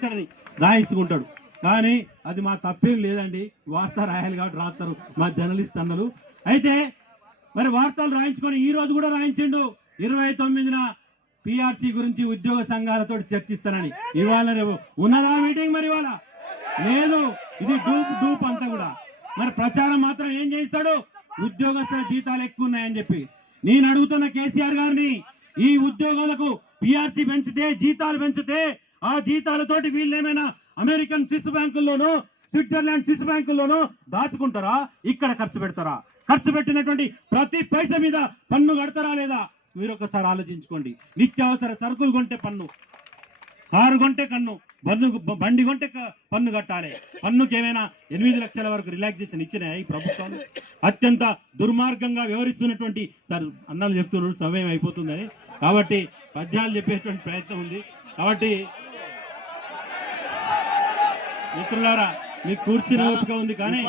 రాయిస్తాడని రాయిస్తుంటాడు. కానీ అది మా తప్పేం లేదండి, వార్త రాయాలి కాబట్టి రాస్తారు మా జర్నలిస్ట్ అన్నలు. అయితే మరి వార్తలు రాయించుకొని ఈ రోజు కూడా రాయించిండు 29న పిఆర్సీ గురించి ఉద్యోగ సంఘాలతో చర్చిస్తానని. ఇవాళ రేపు ఉన్నదా మీటింగ్? మరి ఇవాళ లేదు. ఇది డూప్ అంతా కూడా. మరి ప్రచారం మాత్రం ఏం చేస్తాడు? ఉద్యోగస్తుల జీతాలు ఎక్కువ ఉన్నాయని చెప్పి. నేను అడుగుతున్న కేసీఆర్ గారిని, ఈ ఉద్యోగులకు పిఆర్సీ పెంచితే, జీతాలు పెంచితే ఆ జీతాలతోటి వీళ్ళు ఏమైనా అమెరికన్ స్విస్ బ్యాంకుల్లోనో స్విట్జర్లాండ్ స్విస్ బ్యాంకుల్లోనో దాచుకుంటారా? ఇక్కడ ఖర్చు పెడతారా? ఖర్చు పెట్టినటువంటి ప్రతి పైస మీద పన్ను కడతారా లేదా? మీరు ఒకసారి ఆలోచించుకోండి. నిత్యావసర సరుకులు కొంటే పన్ను, కారు కొంటే కన్ను, బండి కొంటే పన్ను కట్టాలి. పన్నుకి ఏమైనా 8 లక్షల వరకు రిలాక్సేషన్ ఇచ్చినాయి ఈ ప్రభుత్వం. అత్యంత దుర్మార్గంగా వ్యవహరిస్తున్నటువంటి, సార్ అన్నాలు చెప్తున్నారు సమయం అయిపోతుందని, కాబట్టి పద్యాలు చెప్పేటువంటి ప్రయత్నం ఉంది. కాబట్టి మిత్రులారా, మీకు కూర్చుని ఓపిక ఉంది, కానీ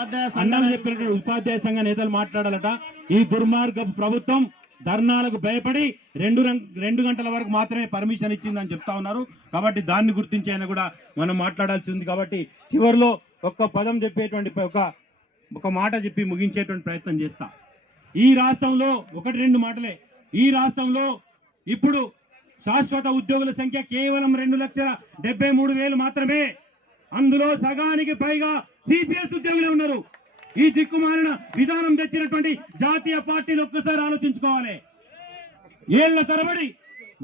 అన్నాలు చెప్పినటువంటి ఉపాధ్యాయ సంఘ నేతలు మాట్లాడాలట. ఈ దుర్మార్గపు ప్రభుత్వం ధర్నాలకు భయపడి 2 గంటల వరకు మాత్రమే పర్మిషన్ ఇచ్చిందని చెప్తా ఉన్నారు. కాబట్టి దాన్ని గుర్తించి అయినా కూడా మనం మాట్లాడాల్సి ఉంది. కాబట్టి చివరిలో ఒక్క పదం చెప్పేటువంటి ఒక మాట చెప్పి ముగించేటువంటి ప్రయత్నం చేస్తా. ఈ రాష్ట్రంలో 1-2 మాటలే. ఈ రాష్ట్రంలో ఇప్పుడు శాశ్వత ఉద్యోగుల సంఖ్య కేవలం 2,73,000 మాత్రమే. అందులో సగానికి పైగా సిపిఎస్ ఉద్యోగులే ఉన్నారు. ఈ దిక్కుమాలిన విధానం తెచ్చినటువంటి జాతీయ పార్టీలు ఒక్కసారి ఆలోచించుకోవాలి. ఏళ్ల తరబడి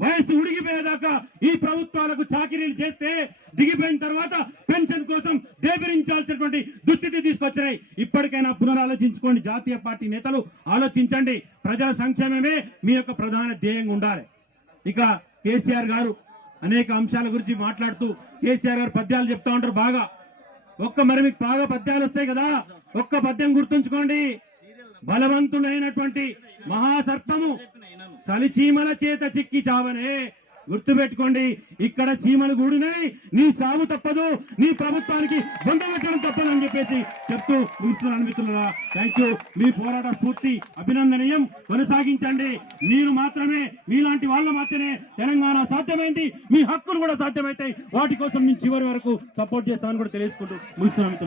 వయసు ఉడిగిపోయేదాకా ఈ ప్రభుత్వాలకు చాకిరీలు చేస్తే, దిగిపోయిన తర్వాత పెన్షన్ కోసం దేబరించాల్సినటువంటి దుస్థితి తీసుకొచ్చాయి. ఇప్పటికైనా పునరాలోచించుకోండి. జాతీయ పార్టీ నేతలు ఆలోచించండి. ప్రజల సంక్షేమమే మీ యొక్క ప్రధాన ధ్యేయంగా ఉండాలి. ఇక కేసీఆర్ గారు అనేక అంశాల గురించి మాట్లాడుతూ కేసీఆర్ గారు పద్యాలు చెప్తా ఉంటారు బాగా. మరి మీకు బాగా పద్యాలు వస్తాయి కదా, ఒక్క పద్యం గుర్తుంచుకోండి. బలవంతుడైనటువంటి మహాసర్పము సలిచీమల చేత చిక్కి చావనే. గుర్తుపెట్టుకోండి, ఇక్కడ చీమలు గూడినాయి, నీ చావు తప్పదు, నీ ప్రభుత్వానికి బొంద పెట్టడం తప్పదు అని చెప్పేసి చెప్తూ ముగిస్తున్నాను మిత్రులారా. Thank you. మీ పోరాట స్ఫూర్తి అభినందనీయం, కొనసాగించండి. మీరు మాత్రమే, మీలాంటి వాళ్ళ మాత్రమే తెలంగాణ సాధ్యమైంది. మీ హక్కులు కూడా సాధ్యమవుతాయి. వాటి కోసం నేను చివరి వరకు సపోర్ట్ చేస్తామని కూడా తెలియజేసుకుంటూ ముగిస్తున్నాను మిత్రులారా.